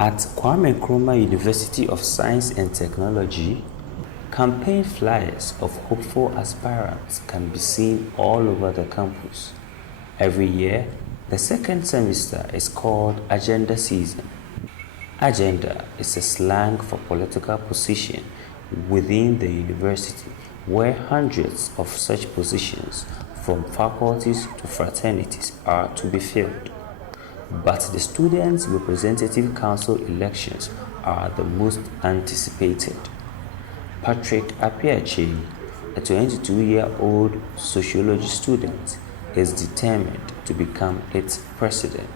At Kwame Nkrumah University of Science and Technology, campaign flyers of hopeful aspirants can be seen all over the campus. Every year, the second semester is called Agenda Season. Agenda is a slang for political position within the university, where hundreds of such positions from faculties to fraternities are to be filled. But the Students' Representative Council elections are the most anticipated. Patrick Appiah Kyei, a 22-year-old sociology student, is determined to become its president.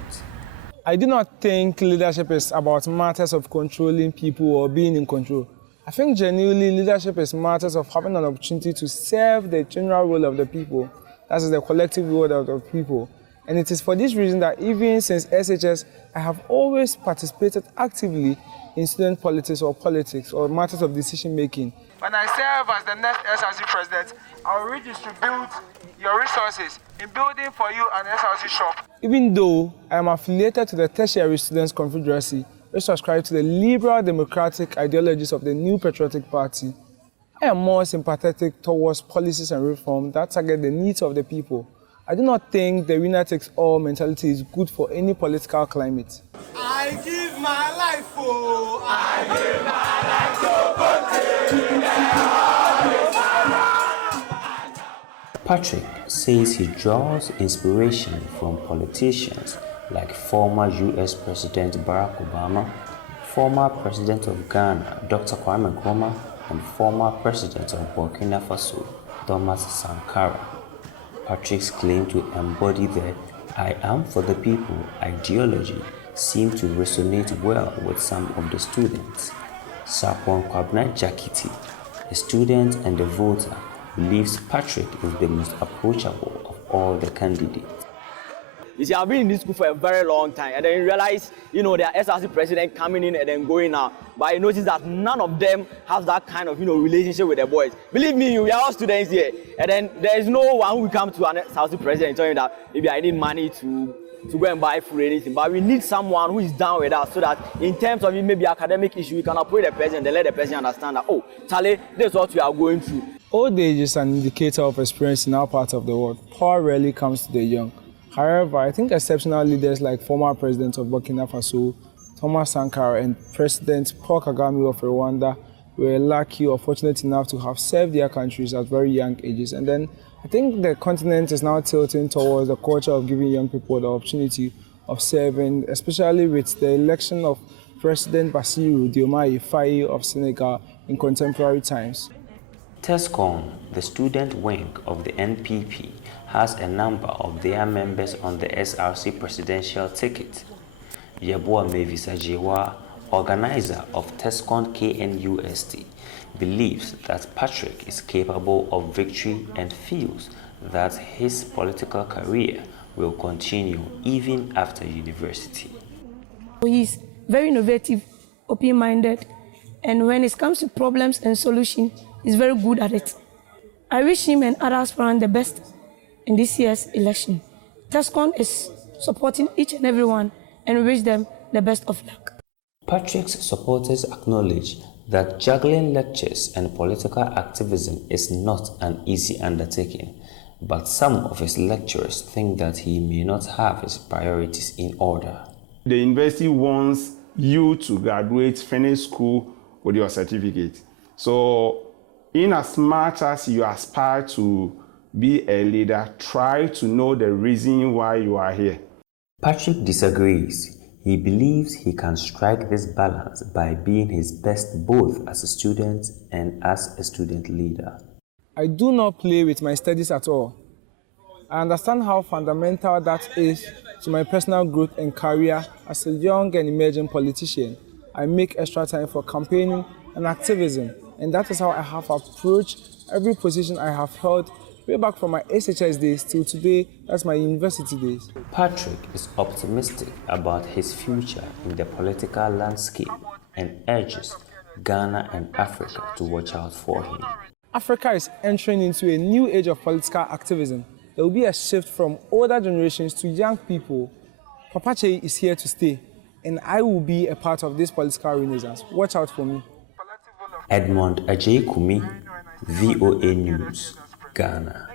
I do not think leadership is about matters of controlling people or being in control. I think genuinely leadership is matters of having an opportunity to serve the general will of the people, that is the collective will of the people. And it is for this reason that even since SHS, I have always participated actively in student politics or matters of decision making. When I serve as the next SRC president, I will redistribute your resources in building for you an SRC shop. Even though I am affiliated to the Tertiary Students' Confederacy, which subscribes to the liberal democratic ideologies of the New Patriotic Party, I am more sympathetic towards policies and reform that target the needs of the people. I do not think the winner-takes-all mentality is good for any political climate. I give my life for, I give my life to Patrick says he draws inspiration from politicians like former US President Barack Obama, former President of Ghana Dr. Kwame Nkrumah, and former President of Burkina Faso Thomas Sankara. Patrick's claim to embody the "I am for the people" ideology seemed to resonate well with some of the students. Sapon Kwabna Jakiti, a student and a voter, believes Patrick is the most approachable of all the candidates. You see, I've been in this school for a very long time, and then you realize, the SRC president coming in and then going out. But I noticed that none of them has that kind of, relationship with the boys. Believe me, we are all students here, and then there is no one who will come to an SRC president and tell you that maybe I need money to go and buy food or anything. But we need someone who is down with us so that in terms of maybe academic issue, we can approach the president and let the president understand that, oh, Charlie, this is what we are going through. Old age is an indicator of experience in our part of the world. Power rarely comes to the young. However, I think exceptional leaders like former President of Burkina Faso, Thomas Sankara, and President Paul Kagame of Rwanda were lucky or fortunate enough to have served their countries at very young ages. And then I think the continent is now tilting towards the culture of giving young people the opportunity of serving, especially with the election of President Bassirou Diomaye Faye of Senegal in contemporary times. TESCON, the student wing of the NPP, has a number of their members on the SRC presidential ticket. Yeboah Mavis Ajewa, organizer of TESCON KNUST, believes that Patrick is capable of victory and feels that his political career will continue even after university. He's very innovative, open-minded, and when it comes to problems and solutions, he's very good at it. I wish him and other aspirants the best in this year's election. TESCON is supporting each and everyone and wish them the best of luck. Patrick's supporters acknowledge that juggling lectures and political activism is not an easy undertaking, but some of his lecturers think that he may not have his priorities in order. The university wants you to graduate, finish school with your certificate. So, in as much as you aspire to be a leader, try to know the reason why you are here. Patrick disagrees. He believes he can strike this balance by being his best both as a student and as a student leader. I do not play with my studies at all. I understand how fundamental that is to my personal growth and career as a young and emerging politician. I make extra time for campaigning and activism, and that is how I have approached every position I have held way back from my SHS days till today, that's my university days. Patrick is optimistic about his future in the political landscape and urges Ghana and Africa to watch out for him. Africa is entering into a new age of political activism. There will be a shift from older generations to young people. Papa Kyei is here to stay. and I will be a part of this political renaissance. Watch out for me. Edmond Agyei Kumi, VOA News, Ghana.